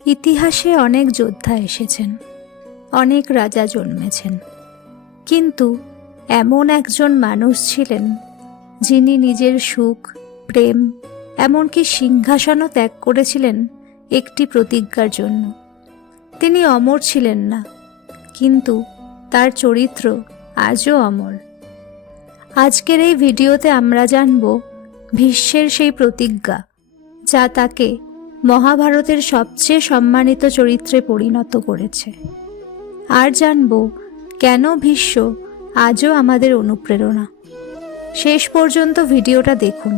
ইতিহাসে অনেক যোদ্ধা এসেছেন, অনেক রাজা জন্মেছেন, কিন্তু এমন একজন মানুষ ছিলেন যিনি নিজের সুখ, প্রেম, এমনকি সিংহাসনও ত্যাগ করেছিলেন একটি প্রতিজ্ঞার জন্য। তিনি অমর ছিলেন না, কিন্তু তার চরিত্র আজও অমর। আজকের এই ভিডিওতে আমরা জানব ভীষ্মের সেই প্রতিজ্ঞা, যা তাকে মহাভারতের সবচেয়ে সম্মানিত চরিত্রে পরিণত করেছে। আর জানব কেন ভীষ্ম আজও আমাদের অনুপ্রেরণা। শেষ পর্যন্ত ভিডিওটা দেখুন,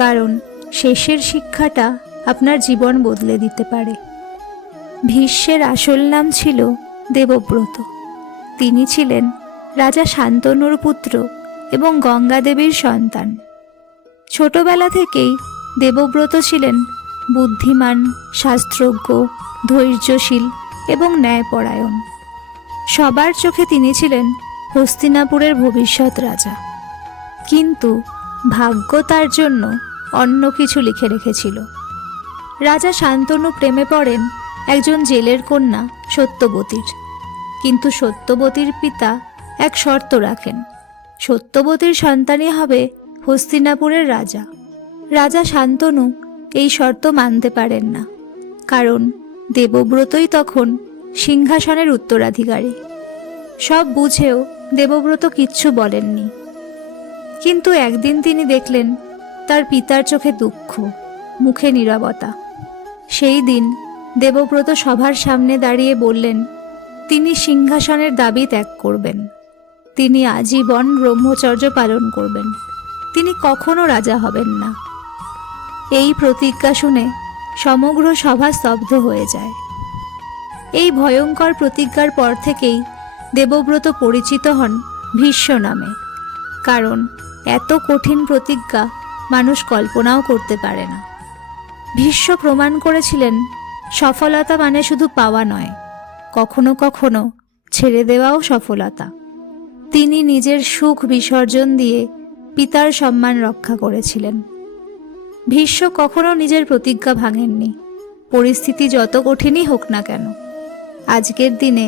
কারণ শেষের শিক্ষাটা আপনার জীবন বদলে দিতে পারে। ভীষ্মের আসল নাম ছিল দেবব্রত। তিনি ছিলেন রাজা শান্তনুর পুত্র এবং গঙ্গা দেবীর সন্তান। ছোটবেলা থেকেই দেবব্রত ছিলেন বুদ্ধিমান, শাস্ত্রজ্ঞ, ধৈর্যশীল এবং ন্যায়পরায়ণ। সবার চোখে তিনি ছিলেন হস্তিনাপুরের ভবিষ্যৎ রাজা। কিন্তু ভাগ্য তার জন্য অন্য কিছু লিখে রেখেছিল। রাজা শান্তনু প্রেমে পড়েন একজন জেলের কন্যা সত্যবতীর। কিন্তু সত্যবতীর পিতা এক শর্ত রাখেন, সত্যবতীর সন্তানই হবে হস্তিনাপুরের রাজা। রাজা শান্তনু এই শর্ত মানতে পারেন না, কারণ দেবব্রতই তখন সিংহাসনের উত্তরাধিকারী। সব বুঝেও দেবব্রত কিচ্ছু বলেননি। কিন্তু একদিন তিনি দেখলেন তার পিতার চোখে দুঃখ, মুখে নীরবতা। সেই দিন দেবব্রত সবার সামনে দাঁড়িয়ে বললেন তিনি সিংহাসনের দাবি ত্যাগ করবেন, তিনি আজীবন ব্রহ্মচর্য পালন করবেন, তিনি কখনো রাজা হবেন না। এই প্রতিজ্ঞা শুনে সমগ্র সভা স্তব্ধ হয়ে যায়। এই ভয়ঙ্কর প্রতিজ্ঞার পর থেকেই দেবব্রত পরিচিত হন ভীষ্ম নামে, কারণ এত কঠিন প্রতিজ্ঞা মানুষ কল্পনাও করতে পারে না। ভীষ্ম প্রমাণ করেছিলেন সফলতা মানে শুধু পাওয়া নয়, কখনো কখনো ছেড়ে দেওয়াও সফলতা। তিনি নিজের সুখ বিসর্জন দিয়ে পিতার সম্মান রক্ষা করেছিলেন। ভীষ্ম কখনো নিজের প্রতিজ্ঞা ভাঙেননি, পরিস্থিতি যত কঠিনই হোক না কেন। আজকের দিনে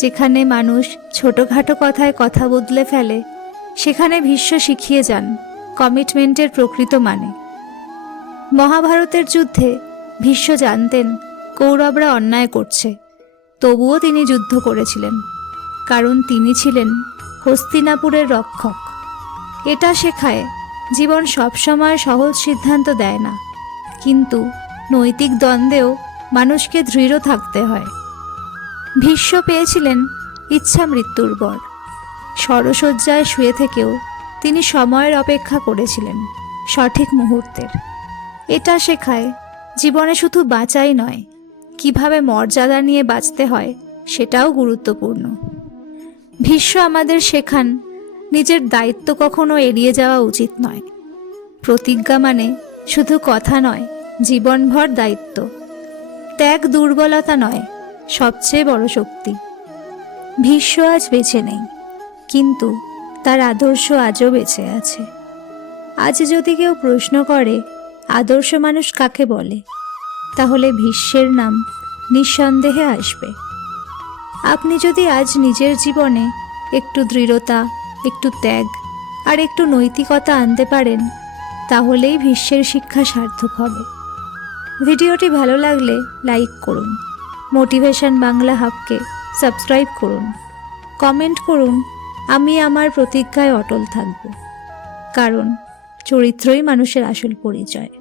যেখানে মানুষ ছোটোখাটো কথায় কথা বদলে ফেলে, সেখানে ভীষ্ম শিখিয়ে যান কমিটমেন্টের প্রকৃত মানে। মহাভারতের যুদ্ধে ভীষ্ম জানতেন কৌরবরা অন্যায় করছে, তবুও তিনি যুদ্ধ করেছিলেন, কারণ তিনি ছিলেন হস্তিনাপুরের রক্ষক। এটা শেখায় জীবন সবসময় সহজ সিদ্ধান্ত দেয় না, কিন্তু নৈতিক দ্বন্দ্বেও মানুষকে দৃঢ় থাকতে হয়। ভীষ্ম পেয়েছিলেন ইচ্ছা মৃত্যুর বর। শরশয্যায় শুয়ে থেকেও তিনি সময়ের অপেক্ষা করেছিলেন, সঠিক মুহূর্তের। এটা শেখায় জীবনে শুধু বাঁচাই নয়, কিভাবে মর্যাদা নিয়ে বাঁচতে হয় সেটাও গুরুত্বপূর্ণ। ভীষ্ম আমাদের শেখান নিজের দায়িত্ব কখনো এড়িয়ে যাওয়া উচিত নয়। প্রতিজ্ঞা মানে শুধু কথা নয়, জীবনভর দায়িত্ব। ত্যাগ দুর্বলতা নয়, সবচেয়ে বড় শক্তি। ভীষ্ম আজ বেঁচে নেই, কিন্তু তার আদর্শ আজও বেঁচে আছে। আজ যদি কেউ প্রশ্ন করে আদর্শ মানুষ কাকে বলে, তাহলে ভীষ্মের নাম নিঃসন্দেহে আসবে। আপনি যদি আজ নিজের জীবনে একটু দৃঢ়তা, একটু ত্যাগ আর একটু নৈতিকতা আনতে পারেন, তাহলেই ভীষ্মের শিক্ষা সার্থক হবে। ভিডিওটি ভালো লাগলে লাইক করুন, মোটিভেশন বাংলা হাবকে সাবস্ক্রাইব করুন, কমেন্ট করুন আমি আমার প্রতিজ্ঞায় অটল থাকব, কারণ চরিত্রই মানুষের আসল পরিচয়।